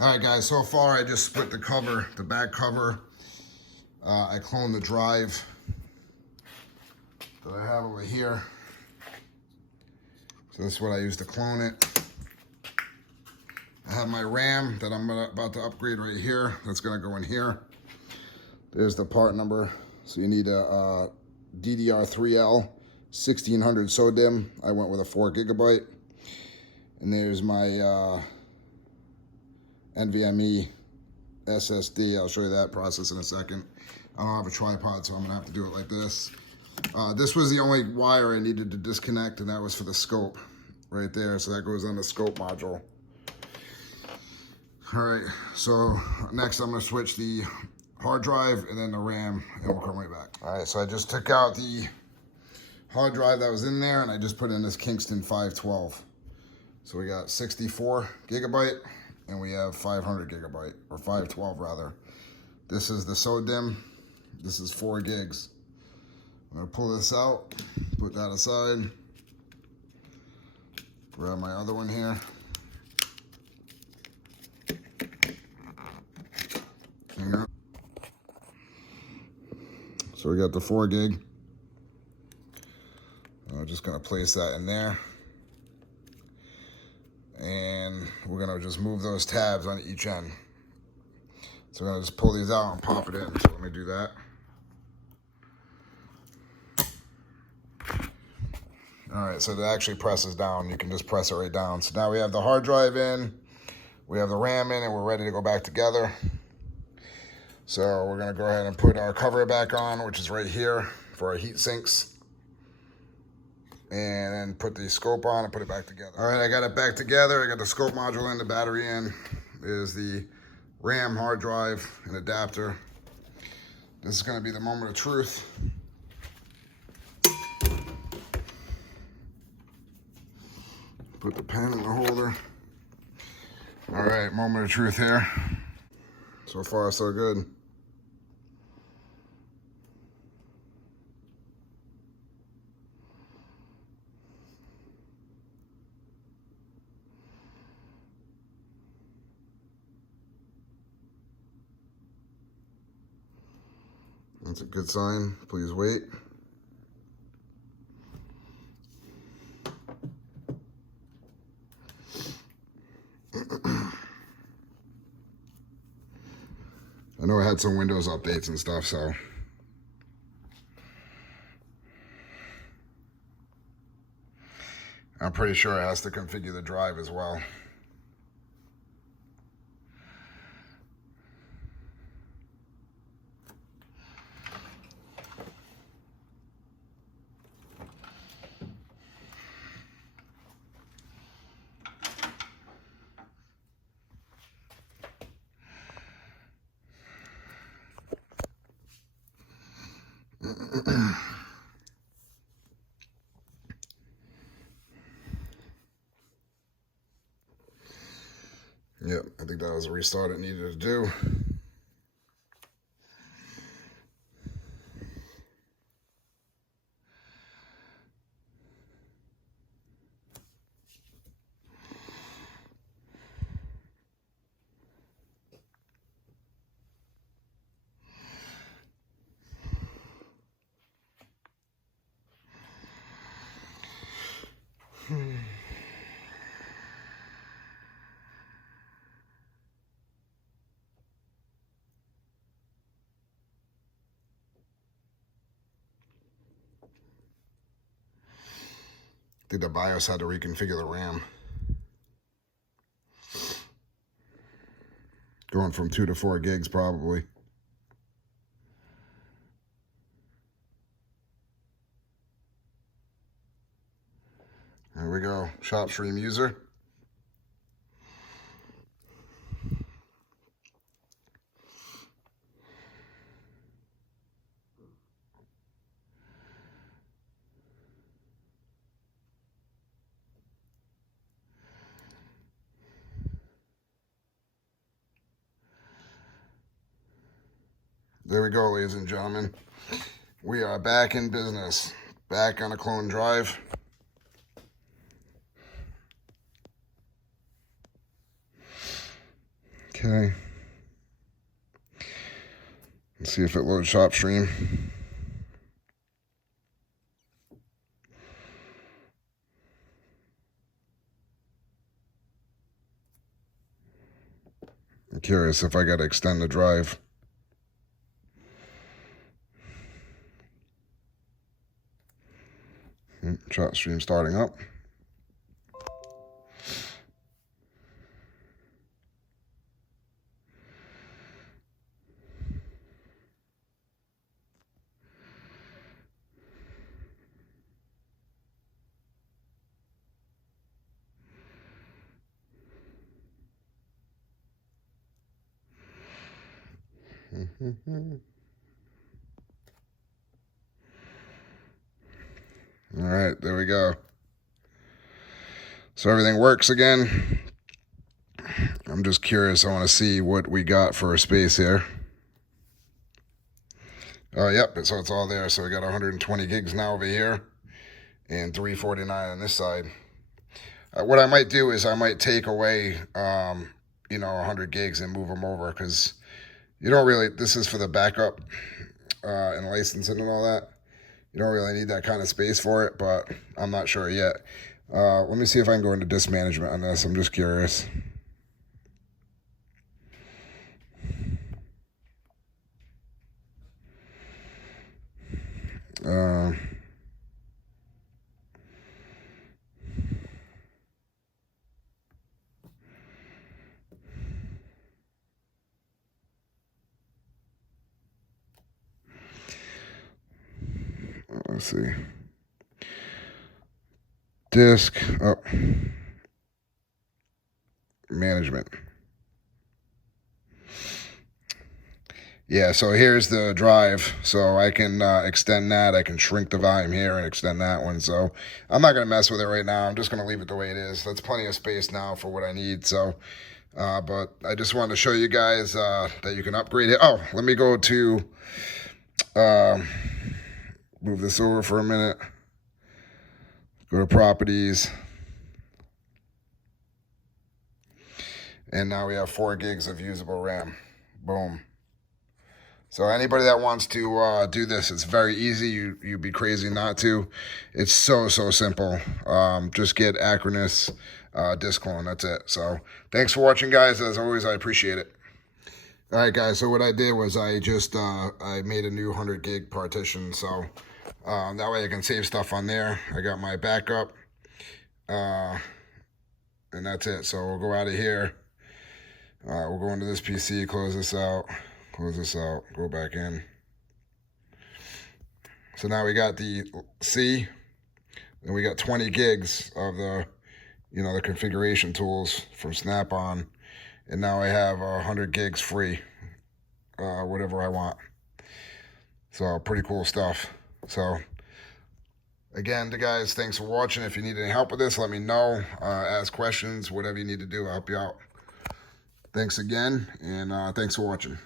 All right, guys, so far I just split the cover, the back cover. I cloned the drive that I have over here. So this is what I use to clone it. I have my RAM that I'm about to upgrade right here. That's gonna go in here. There's the part number. So you need a DDR3L 1600 SODIMM. I went with a 4 gigabyte. And there's my NVMe SSD. I'll show you that process in a second. I don't have a tripod, so I'm gonna have to do it like this. This was the only wire I needed to disconnect, and that was for the scope right there. So that goes on the scope module. All right, so next I'm gonna switch the hard drive and then the RAM, and we'll come right back. All right, so I just took out the hard drive that was in there, and I just put in this Kingston 512. So we got 64 gigabyte, and we have 500 gigabyte, or 512 rather. This is the SODIMM. This is 4 gigs. I'm gonna pull this out, put that aside, grab my other one here. So we got the 4 gig. I'm just gonna place that in there. And we're gonna just move those tabs on each end. So I'm gonna just pull these out and pop it in. So let me do that. All right, so it actually presses down. You can just press it right down. So now we have the hard drive in, we have the RAM in, and we're ready to go back together. So we're gonna go ahead and put our cover back on, which is right here for our heat sinks. And then put the scope on and put it back together. All right, I got it back together. I got the scope module in, the battery in. There's the RAM hard drive and adapter. This is gonna be the moment of truth. Put the pen in the holder. All right, moment of truth here. So far, so good. That's a good sign. Please wait. I know I had some Windows updates and stuff, so. I'm pretty sure it has to configure the drive as well. Yep, I think that was a restart it needed to do. I think the BIOS had to reconfigure the RAM. Going from 2 to 4 gigs probably. There we go, shop stream user. There we go, ladies and gentlemen. We are back in business. Back on a clone drive. Okay. Let's see if it loads shop stream. I'm curious if I got to extend the drive. Shop stream starting up. All right, there we go. So everything works again. I'm just curious. I want to see what we got for a space here. Yep, so it's all there. So we got 120 gigs now over here and 349 on this side. What I might do is I might take away, 100 gigs and move them over, because you don't really, this is for the backup and licensing and all that. You don't really need that kind of space for it, but I'm not sure yet. Let me see if I can go into disk management on this. I'm just curious. Let's see. Disk, management. Yeah, so here's the drive. So I can extend that. I can shrink the volume here and extend that one. So I'm not going to mess with it right now. I'm just going to leave it the way it is. That's plenty of space now for what I need. So, but I just wanted to show you guys that you can upgrade it. Oh, let me go to, move this over for a minute. Go to properties. And now we have 4 gigs of usable RAM. Boom. So anybody that wants to do this, it's very easy. You'd be crazy not to. It's so simple. Just get Acronis disk clone. That's it. So thanks for watching, guys. As always, I appreciate it. All right, guys. So what I did was I just I made a new 100 gig partition. So that way I can save stuff on there. I got my backup, and that's it. So we'll go out of here. We'll go into this PC, close this out, go back in. So now we got the C, and we got 20 gigs of the, the configuration tools from Snap-on, and now I have 100 gigs free, whatever I want. So pretty cool stuff. So again, guys, thanks for watching. If you need any help with this, let me know. Ask questions, whatever you need to do, I'll help you out. Thanks again, and thanks for watching.